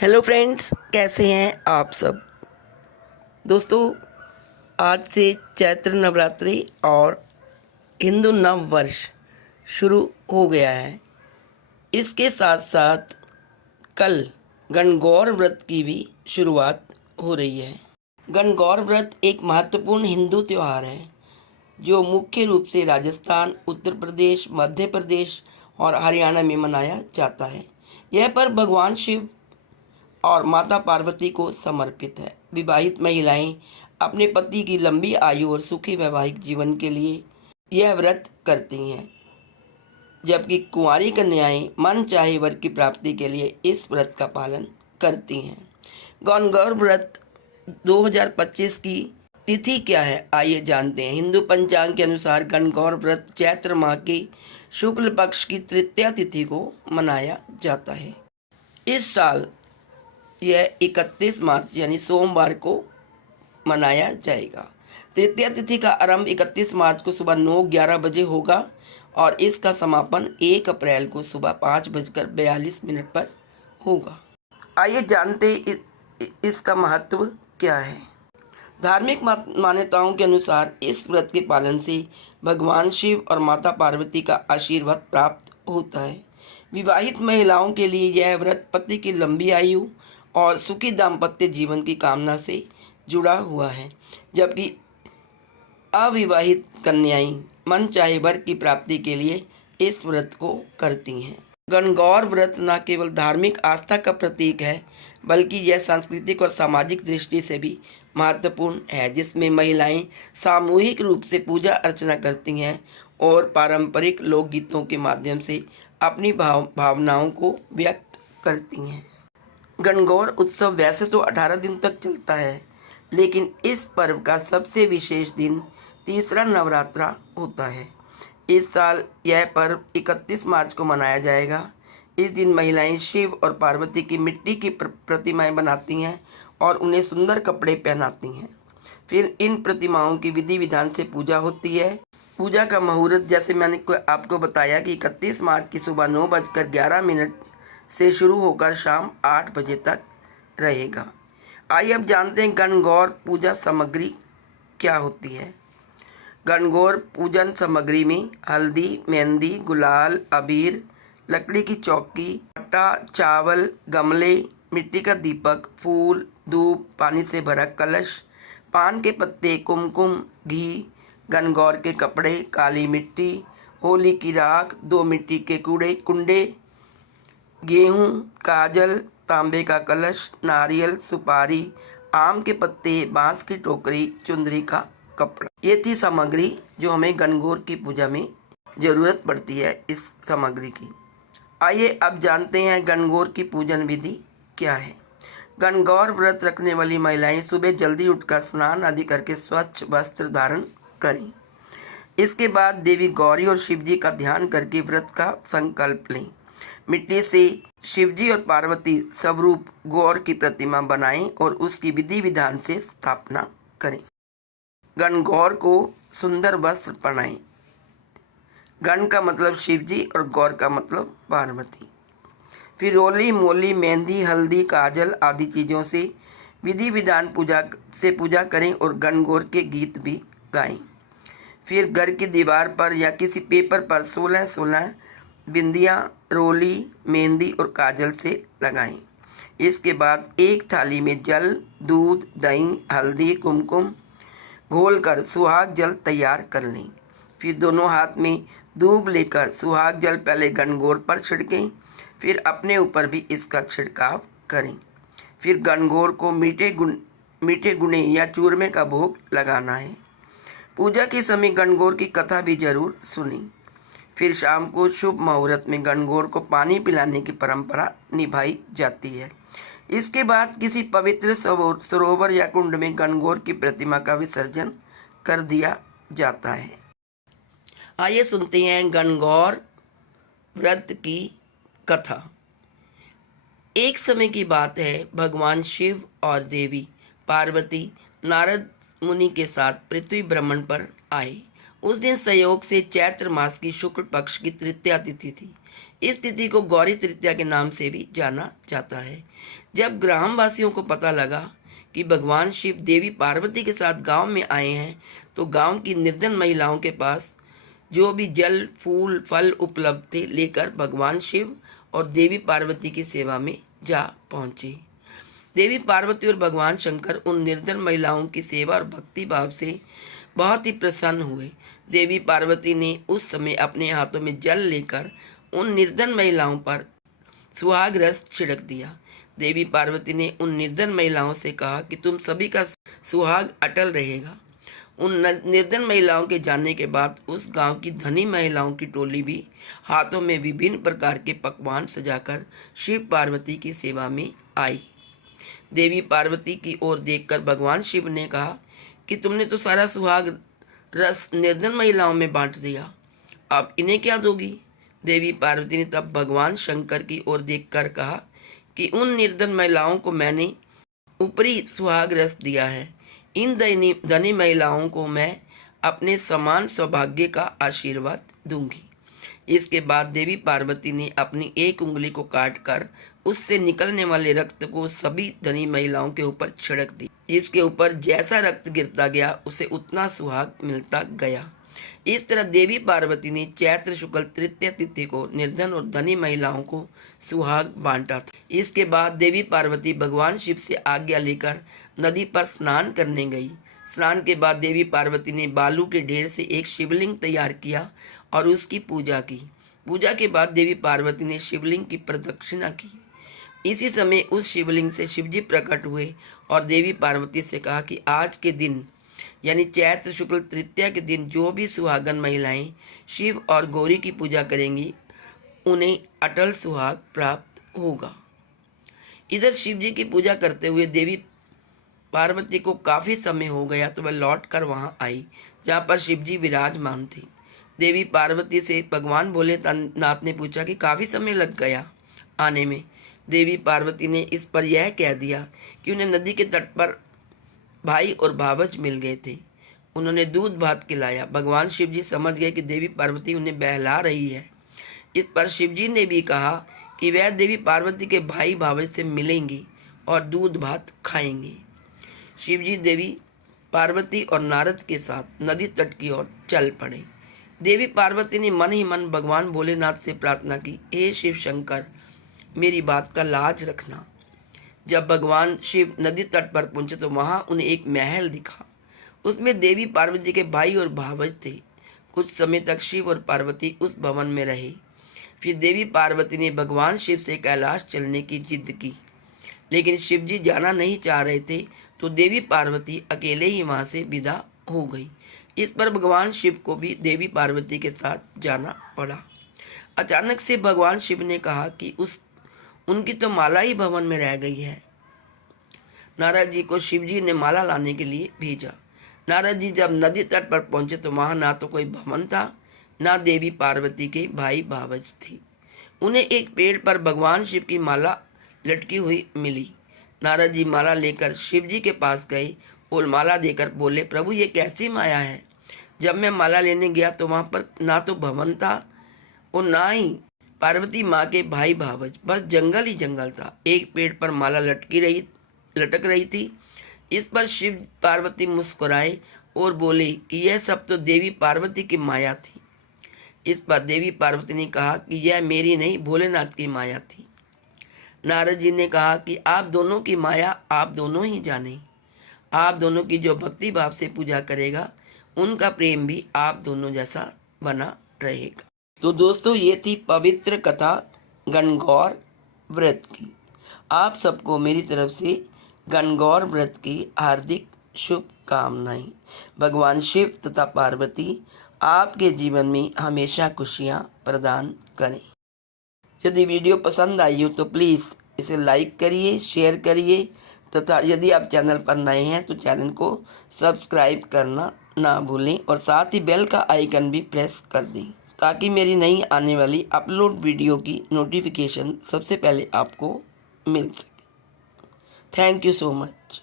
Hello friends, कैसे हैं आप सब। दोस्तों, आज से चैत्र नवरात्रि और हिंदू नव वर्ष शुरू हो गया है। इसके साथ साथ कल गणगौर व्रत की भी शुरुआत हो रही है। गणगौर व्रत एक महत्वपूर्ण हिंदू त्यौहार है जो मुख्य रूप से राजस्थान, उत्तर प्रदेश, मध्य प्रदेश और हरियाणा में मनाया जाता है। यह पर्व भगवान शिव और माता पार्वती को समर्पित है। विवाहित महिलाएं अपने पति की लंबी आयु और सुखी वैवाहिक जीवन के लिए यह व्रत करती हैं, जबकि कुंवारी कन्याएं मन चाहे वर की प्राप्ति के लिए इस व्रत का पालन करती हैं। गणगौर व्रत 2025 की तिथि क्या है, आइए जानते हैं। हिंदू पंचांग के अनुसार गणगौर व्रत चैत्र माह के शुक्ल पक्ष की तृतीया तिथि को मनाया जाता है। इस साल यह 31 मार्च यानी सोमवार को मनाया जाएगा। तृतीया तिथि का आरंभ 31 मार्च को सुबह 9:11 बजे होगा और इसका समापन 1 अप्रैल को सुबह 5:42 पर होगा। आइए जानते इसका महत्व क्या है। धार्मिक मान्यताओं के अनुसार इस व्रत के पालन से भगवान शिव और माता पार्वती का आशीर्वाद प्राप्त होता है। विवाहित महिलाओं के लिए यह व्रत पति की लंबी आयु और सुखी दाम्पत्य जीवन की कामना से जुड़ा हुआ है, जबकि अविवाहित कन्याएं मन चाहे वर की प्राप्ति के लिए इस व्रत को करती हैं। गणगौर व्रत न केवल धार्मिक आस्था का प्रतीक है, बल्कि यह सांस्कृतिक और सामाजिक दृष्टि से भी महत्वपूर्ण है, जिसमें महिलाएं सामूहिक रूप से पूजा अर्चना करती हैं और पारंपरिक लोकगीतों के माध्यम से अपनी भावनाओं को व्यक्त करती हैं। गणगौर उत्सव वैसे तो 18 दिन तक चलता है, लेकिन इस पर्व का सबसे विशेष दिन तीसरा नवरात्रा होता है। इस साल यह पर्व 31 मार्च को मनाया जाएगा। इस दिन महिलाएं शिव और पार्वती की मिट्टी की प्रतिमाएं बनाती हैं और उन्हें सुंदर कपड़े पहनाती हैं। फिर इन प्रतिमाओं की विधि विधान से पूजा होती है। पूजा का मुहूर्त, जैसे मैंने आपको बताया, कि 31 मार्च की सुबह 9:11 से शुरू होकर शाम 8 बजे तक रहेगा। आइए अब जानते हैं गणगौर पूजा सामग्री क्या होती है। गणगौर पूजन सामग्री में हल्दी, मेहंदी, गुलाल, अबीर, लकड़ी की चौकी, आटा, चावल, गमले, मिट्टी का दीपक, फूल, धूप, पानी से भरा कलश, पान के पत्ते, कुमकुम, घी, गणगौर के कपड़े, काली मिट्टी, होली की राख, 2 मिट्टी के कुंडे, गेहूं, काजल, तांबे का कलश, नारियल, सुपारी, आम के पत्ते, बांस की टोकरी, चुंदरी का कपड़ा। ये थी सामग्री जो हमें गणगौर की पूजा में ज़रूरत पड़ती है इस सामग्री की। आइए अब जानते हैं गणगौर की पूजन विधि क्या है। गणगौर व्रत रखने वाली महिलाएं सुबह जल्दी उठकर स्नान आदि करके स्वच्छ वस्त्र धारण करें। इसके बाद देवी गौरी और शिवजी का ध्यान करके व्रत का संकल्प लें। मिट्टी से शिवजी और पार्वती स्वरूप गौर की प्रतिमा बनाएं और उसकी विधि विधान से स्थापना करें। गणगौर को सुंदर वस्त्र पहनाएं। गण का मतलब शिवजी और गौर का मतलब पार्वती। फिर रोली, मोली, मेहंदी, हल्दी, काजल आदि चीज़ों से विधि विधान पूजा करें और गणगौर के गीत भी गाएं। फिर घर की दीवार पर या किसी पेपर पर 16 बिंदियाँ रोली, मेहंदी और काजल से लगाएं। इसके बाद एक थाली में जल, दूध, दही, हल्दी, कुमकुम घोलकर सुहाग जल तैयार कर लें। फिर दोनों हाथ में धूप लेकर सुहाग जल पहले गणगौर पर छिड़कें, फिर अपने ऊपर भी इसका छिड़काव करें। फिर गणगौर को मीठे गुणे या चूरमे का भोग लगाना है। पूजा के समय गणगौर की कथा भी जरूर सुनें। फिर शाम को शुभ मुहूर्त में गणगौर को पानी पिलाने की परंपरा निभाई जाती है। इसके बाद किसी पवित्र सरोवर या कुंड में गणगौर की प्रतिमा का विसर्जन कर दिया जाता है। आइए सुनते हैं गणगौर व्रत की कथा। एक समय की बात है, भगवान शिव और देवी पार्वती नारद मुनि के साथ पृथ्वी भ्रमण पर आए। उस दिन संयोग से चैत्र मास की शुक्ल पक्ष की तृतीया तिथि थी। इस तिथि को गौरी तृतीया के नाम से भी जाना जाता है। जब ग्रामवासियों को पता लगा कि भगवान शिव देवी पार्वती के साथ गांव में आए हैं, तो गांव की निर्धन महिलाओं के पास जो भी जल, फूल, फल उपलब्ध थे लेकर भगवान शिव और देवी पार्वती की सेवा में जा पहुंचे। देवी पार्वती और भगवान शंकर उन निर्धन महिलाओं की सेवा और भक्ति भाव से बहुत ही प्रसन्न हुए। देवी पार्वती ने उस समय अपने हाथों में जल लेकर उन निर्धन महिलाओं पर सुहाग रस छिड़क दिया। देवी पार्वती ने उन निर्धन महिलाओं से कहा कि तुम सभी का सुहाग अटल रहेगा। उन निर्धन महिलाओं के जाने के बाद उस गांव की धनी महिलाओं की टोली भी हाथों में विभिन्न प्रकार के पकवान सजाकर शिव पार्वती की सेवा में आई। देवी पार्वती की ओर देखकर भगवान शिव ने कहा कि तुमने तो सारा सुहाग रस निर्धन महिलाओं में बांट दिया, अब इन्हें क्या दोगी? देवी पार्वती ने तब भगवान शंकर की ओर देखकर कहा कि उन निर्धन महिलाओं को मैंने ऊपरी सुहाग रस दिया है, इन धनी महिलाओं को मैं अपने समान सौभाग्य का आशीर्वाद दूंगी। इसके बाद देवी पार्वती ने अपनी एक उंगली को काटकर उससे निकलने वाले रक्त को सभी धनी महिलाओं के ऊपर छिड़क दी। इसके ऊपर जैसा रक्त गिरता गया उसे उतना सुहाग मिलता गया। इस तरह देवी पार्वती ने चैत्र शुक्ल तृतीया तिथि को निर्धन और धनी महिलाओं को सुहाग बांटा था। इसके बाद देवी पार्वती भगवान शिव से आज्ञा लेकर नदी पर स्नान करने गई। स्नान के बाद देवी पार्वती ने बालू के ढेर से एक शिवलिंग तैयार किया और उसकी पूजा की। पूजा के बाद देवी पार्वती ने शिवलिंग की प्रदक्षिणा की। इसी समय उस शिवलिंग से शिवजी प्रकट हुए और देवी पार्वती से कहा कि आज के दिन यानी चैत्र शुक्ल तृतीया के दिन जो भी सुहागन महिलाएं शिव और गौरी की पूजा करेंगी उन्हें अटल सुहाग प्राप्त होगा। इधर शिवजी की पूजा करते हुए देवी पार्वती को काफ़ी समय हो गया तो वह लौट कर वहाँ आई जहाँ पर शिवजी विराजमान थे। देवी पार्वती से भगवान भोलेनाथ ने पूछा कि काफ़ी समय लग गया आने में। देवी पार्वती ने इस पर यह कह दिया कि उन्हें नदी के तट पर भाई और भावज मिल गए थे। उन्होंने दूध भात खिलाया। भगवान शिवजी समझ गए कि देवी पार्वती उन्हें बहला रही है। इस पर शिवजी ने भी कहा कि वह देवी पार्वती के भाई भावज से मिलेंगी और दूध भात खाएंगे। शिवजी देवी पार्वती और नारद के साथ नदी तट की ओर चल पड़े। देवी पार्वती ने मन ही मन भगवान भोलेनाथ से प्रार्थना की, हे शिव शंकर, मेरी बात का लाज रखना। जब भगवान शिव नदी तट पर पहुंचे तो वहां उन्हें एक महल दिखा। उसमें देवी पार्वती के भाई और भावज थे। कुछ समय तक शिव और पार्वती उस भवन में रहे। फिर देवी पार्वती ने भगवान शिव से कैलाश चलने की जिद की, लेकिन शिवजी जाना नहीं चाह रहे थे तो देवी पार्वती अकेले ही वहां से विदा हो गई। इस पर भगवान शिव को भी देवी पार्वती के साथ जाना पड़ा। अचानक से भगवान शिव ने कहा कि उनकी तो माला ही भवन में रह गई है। नारद जी को शिवजी ने माला लाने के लिए भेजा। नारद जी जब नदी तट पर पहुंचे तो वहां ना तो कोई भवन था, ना देवी पार्वती के भाई भावज थी। उन्हें एक पेड़ पर भगवान शिव की माला लटकी हुई मिली। नारद जी माला लेकर शिवजी के पास गए और माला देकर बोले, प्रभु ये कैसी माया है? जब मैं माला लेने गया तो वहां पर ना तो भवन था और ना ही पार्वती माँ के भाई भावज, बस जंगल ही जंगल था। एक पेड़ पर माला लटक रही थी। इस पर शिव पार्वती मुस्कुराए और बोले कि यह सब तो देवी पार्वती की माया थी। इस पर देवी पार्वती ने कहा कि यह मेरी नहीं, भोलेनाथ की माया थी। नारद जी ने कहा कि आप दोनों की माया आप दोनों ही जाने। आप दोनों की जो भक्ति भाव से पूजा करेगा उनका प्रेम भी आप दोनों जैसा बना रहेगा। तो दोस्तों ये थी पवित्र कथा गणगौर व्रत की। आप सबको मेरी तरफ से गणगौर व्रत की हार्दिक शुभकामनाएं। भगवान शिव तथा पार्वती आपके जीवन में हमेशा खुशियां प्रदान करें। यदि वीडियो पसंद आई हो तो प्लीज़ इसे लाइक करिए, शेयर करिए तथा यदि आप चैनल पर नए हैं तो चैनल को सब्सक्राइब करना ना भूलें और साथ ही बेल का आइकन भी प्रेस कर दें ताकि मेरी नई आने वाली अपलोड वीडियो की नोटिफिकेशन सबसे पहले आपको मिल सके। Thank you so much.